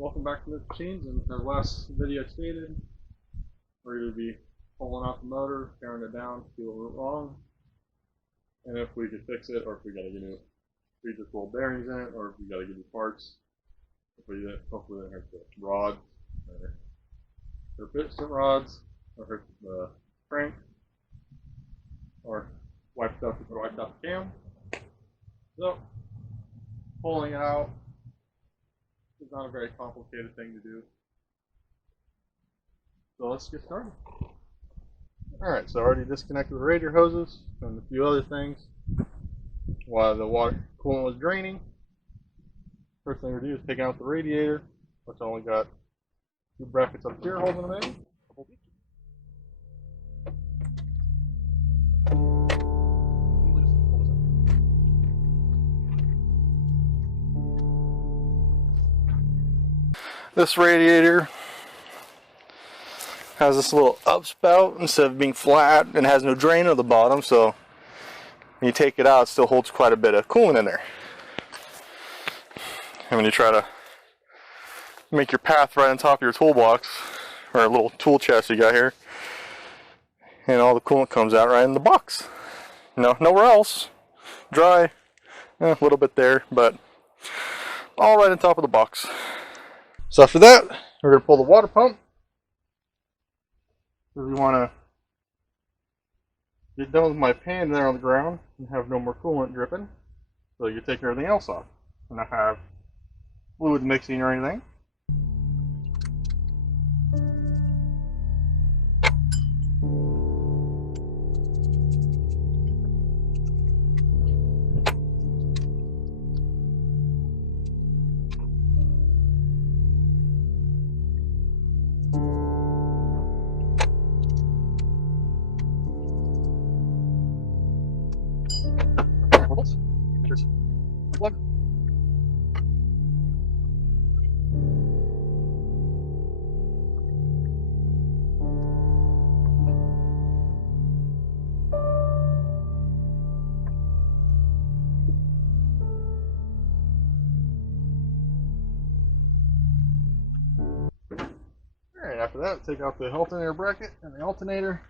welcome back to MythicMachines. In the last video stated, we're going to be pulling out the motor, tearing it down, see what went wrong, and if we could fix it, or if we got to get new just roll bearings in it, or if we got to get new parts. If we didn't, hopefully we didn't hurt the rods, or piston rods, or hurt the crank, or wiped out the cam. So pulling it out is not a very complicated thing to do. So let's get started. Alright, so I already disconnected the radiator hoses and a few other things while the water coolant was draining. First thing we do is take out the radiator, which only got two brackets up here holding them in. This radiator has this little upspout instead of being flat and has no drain at the bottom, so when you take it out, it still holds quite a bit of coolant in there. And when you try to make your path right on top of your toolbox, or a little tool chest you got here, and all the coolant comes out right in the box. No, nowhere else. Dry, a little bit there, but all right on top of the box. So after that, we're going to pull the water pump. Because we want to get done with my pan there on the ground and have no more coolant dripping. So you take everything else off and not have fluid mixing or anything. There's plug. Alright, after that, take out the alternator bracket and the alternator.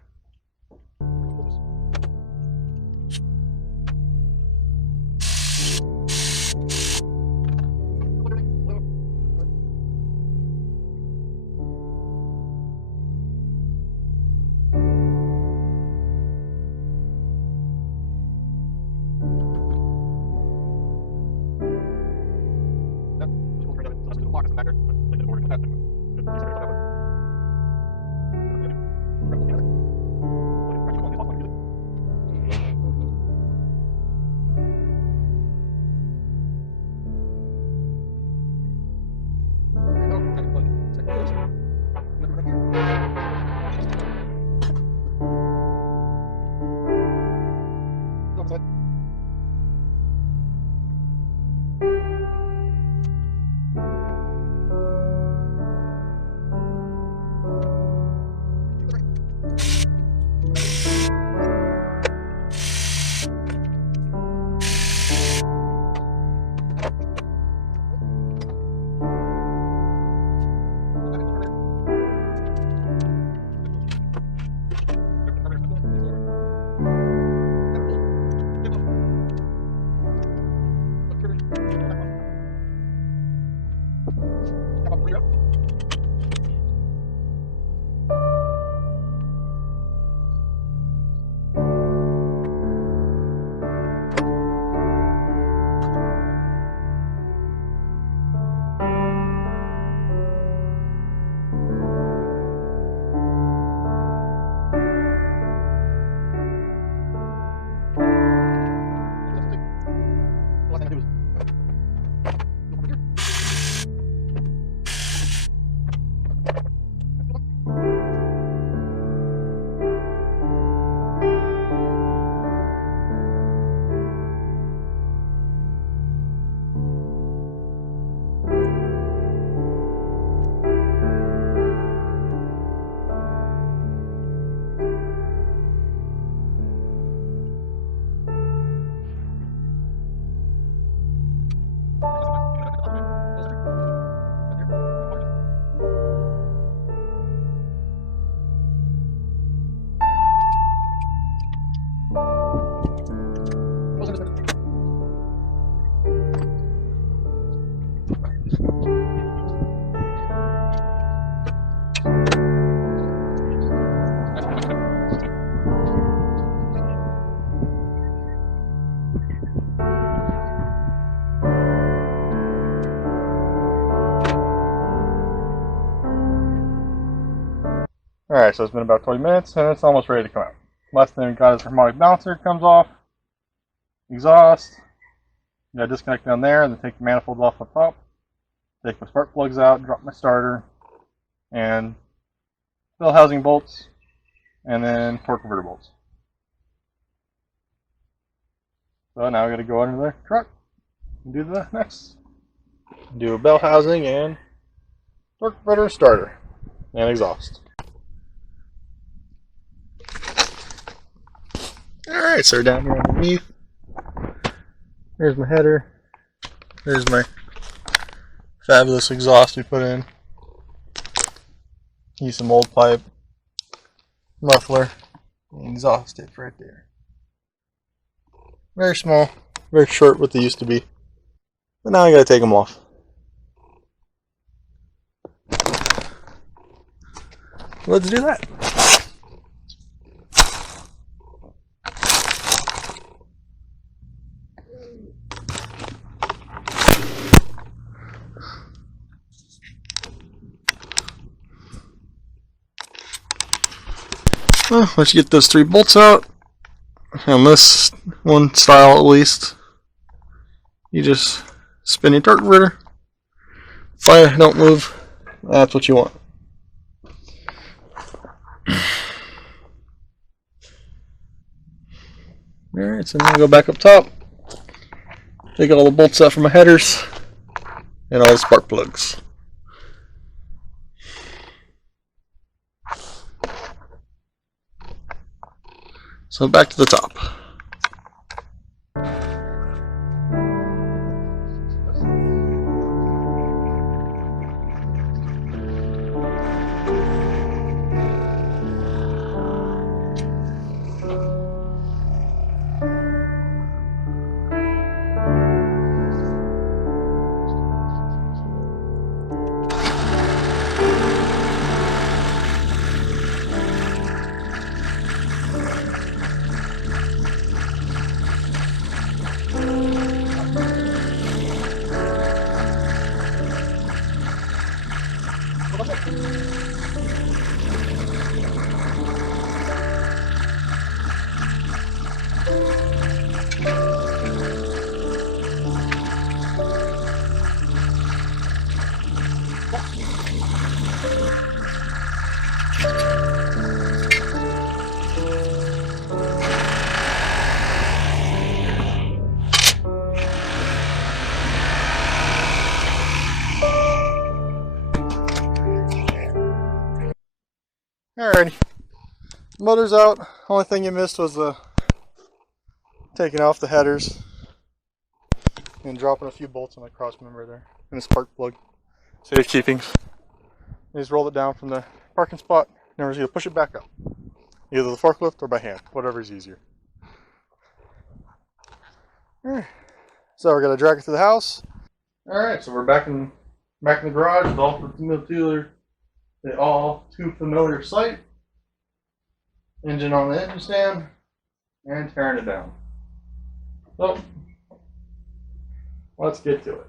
Alright, so it's been about 20 minutes and it's almost ready to come out. Last thing we got is the harmonic balancer comes off, exhaust. You gotta disconnect down there and then take the manifolds off the top. Take my spark plugs out, drop my starter, and fill housing bolts, and then torque converter bolts. So now we gotta go under the truck and do the next. Do a bell housing and torque converter, starter, and exhaust. Alright, so we're down here underneath. There's my header. There's my fabulous exhaust we put in. Use some old pipe, muffler, and exhaust tip right there. Very small, very short what they used to be. But now I gotta take them off. Let's do that. Well, let's get those 3 bolts out. On this one style at least, you just spin your torque converter. If I don't move, that's what you want. Alright, so now I go back up top. Take all the bolts out from my headers and all the spark plugs. So back to the top. Alrighty, motor's out. Only thing you missed was taking off the headers and dropping a few bolts on the cross member there and the spark plug. Safekeepings. You just roll it down from the parking spot. Now we're just gonna push it back up, either the forklift or by hand, whatever's easier. Alright, so we're gonna drag it to the house. Alright, so we're back in the garage with all too familiar sight. Engine on the engine stand and tearing it down. So let's get to it.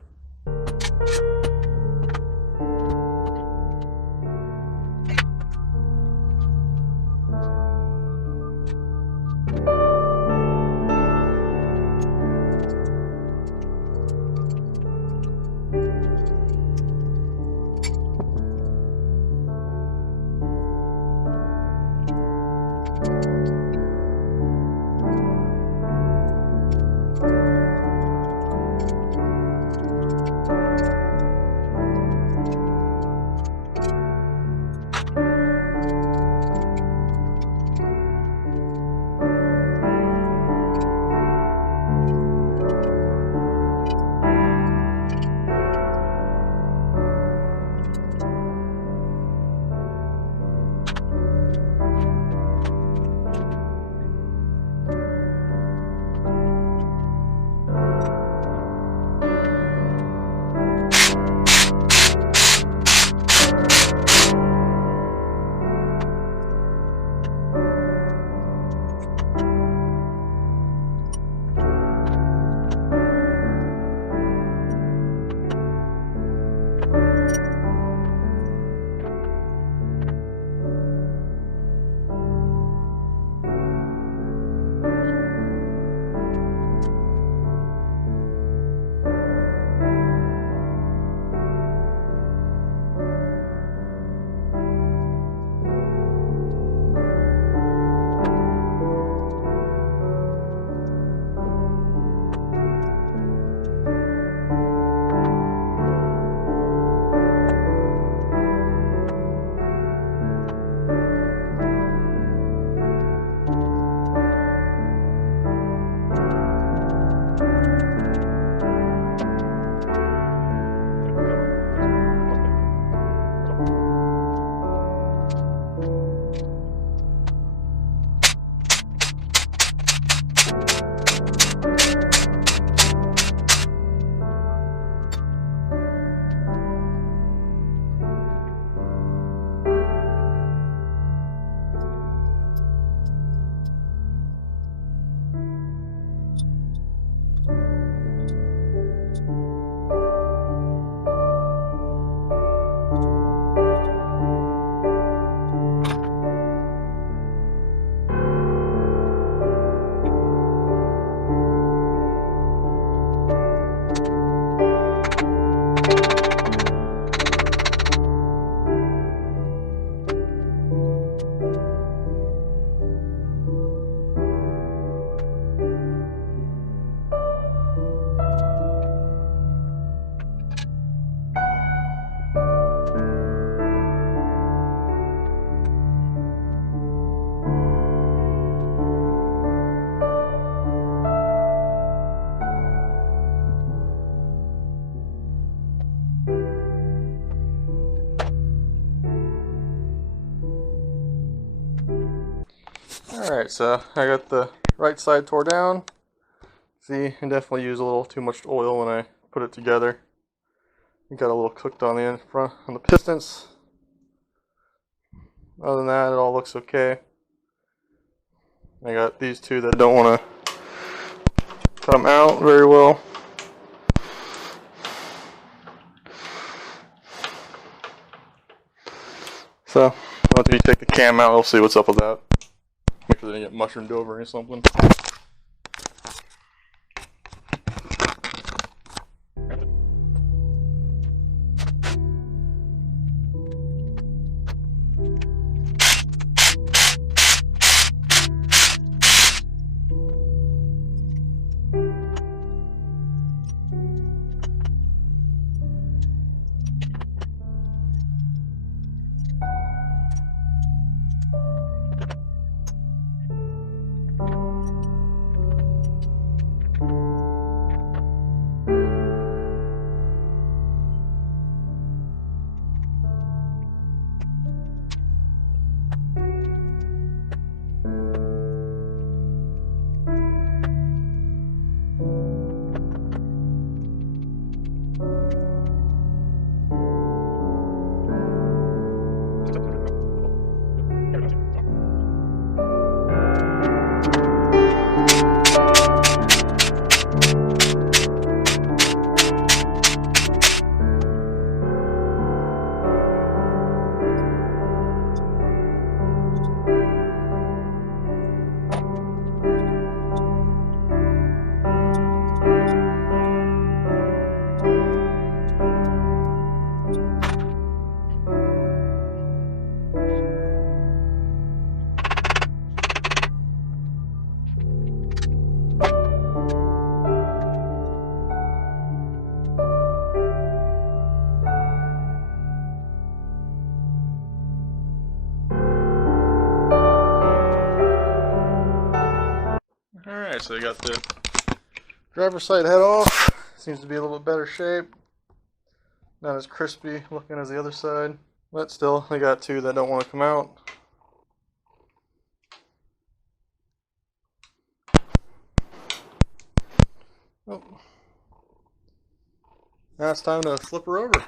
Alright, so I got the right side tore down. See, I definitely use a little too much oil when I put it together. It got a little cooked on the end front on the pistons. Other than that, it all looks okay. I got these two that don't want to come out very well. So, after you take the cam out, we'll see what's up with that. Make sure they didn't get mushroomed over or something. Alright, so I got the driver's side head off. Seems to be a little bit better shape. Not as crispy looking as the other side. But still, I got two that don't want to come out. Oh. Now it's time to flip her over.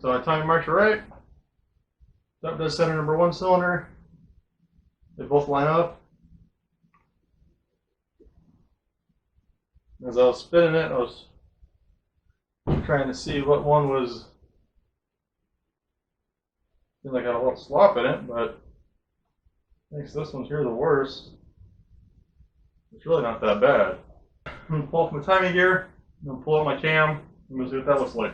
So I time march right. That does center number one cylinder. They both line up. As I was spinning it, I was trying to see what one was. Seems like I got a little slop in it, but makes this one here the worst. It's really not that bad. I'm gonna pull off my timing gear. I'm gonna pull out my cam. I'm gonna see what that looks like.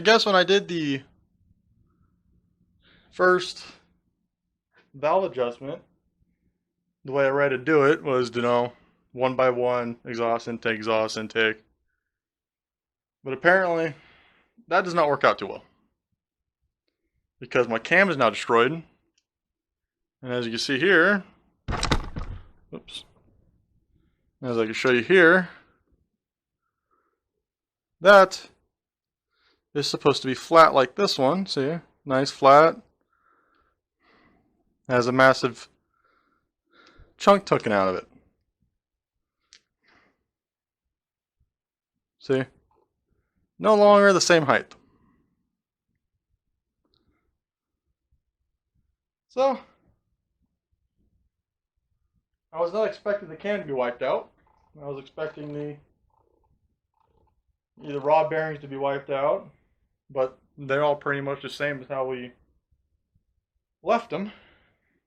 I guess when I did the first valve adjustment, the way I read to do it was, you know, one by one, exhaust intake, exhaust intake. But apparently, that does not work out too well. Because my cam is now destroyed. And as you can see here, oops, as I can show you here, that is supposed to be flat like this one. See, nice flat. Has a massive chunk taken out of it. See, no longer the same height. So, I was not expecting the can to be wiped out. I was expecting the raw bearings to be wiped out, but they're all pretty much the same as how we left them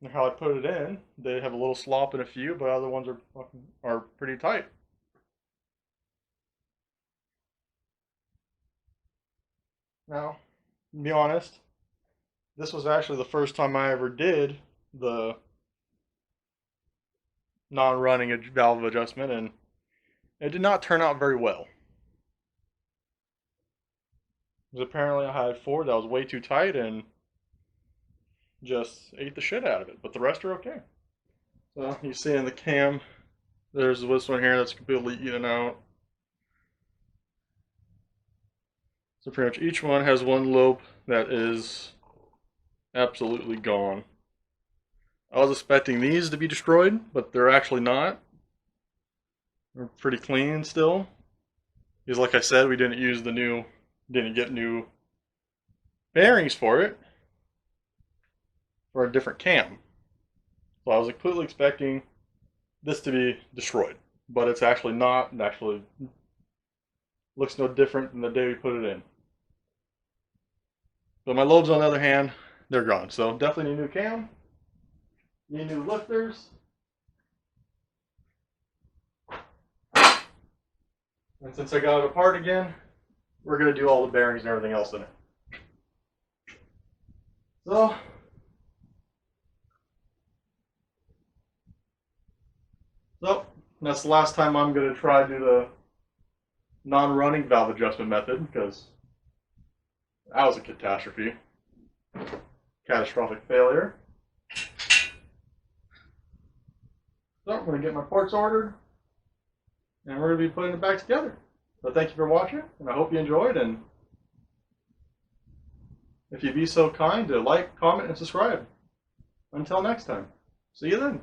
and how I put it in. They have a little slop in a few, but other ones are pretty tight. Now, to be honest, this was actually the first time I ever did the non-running valve adjustment, and it did not turn out very well. Because apparently I had four that was way too tight and just ate the shit out of it, but the rest are okay. So you see in the cam, there's this one here that's completely eaten out. So pretty much each one has one lobe that is absolutely gone. I was expecting these to be destroyed, but they're actually not. They're pretty clean still. Because like I said, we didn't get new bearings for it for a different cam. So I was completely expecting this to be destroyed, but it's actually not. It actually looks no different than the day we put it in. But my lobes, on the other hand, they're gone. So definitely need a new cam, need new lifters. And since I got it apart again, we're going to do all the bearings and everything else in it. So, that's the last time I'm going to try to do the non-running valve adjustment method, because that was a catastrophe. Catastrophic failure. So I'm going to get my parts ordered, and we're going to be putting it back together. So thank you for watching, and I hope you enjoyed, and if you'd be so kind to like, comment, and subscribe. Until next time, see you then.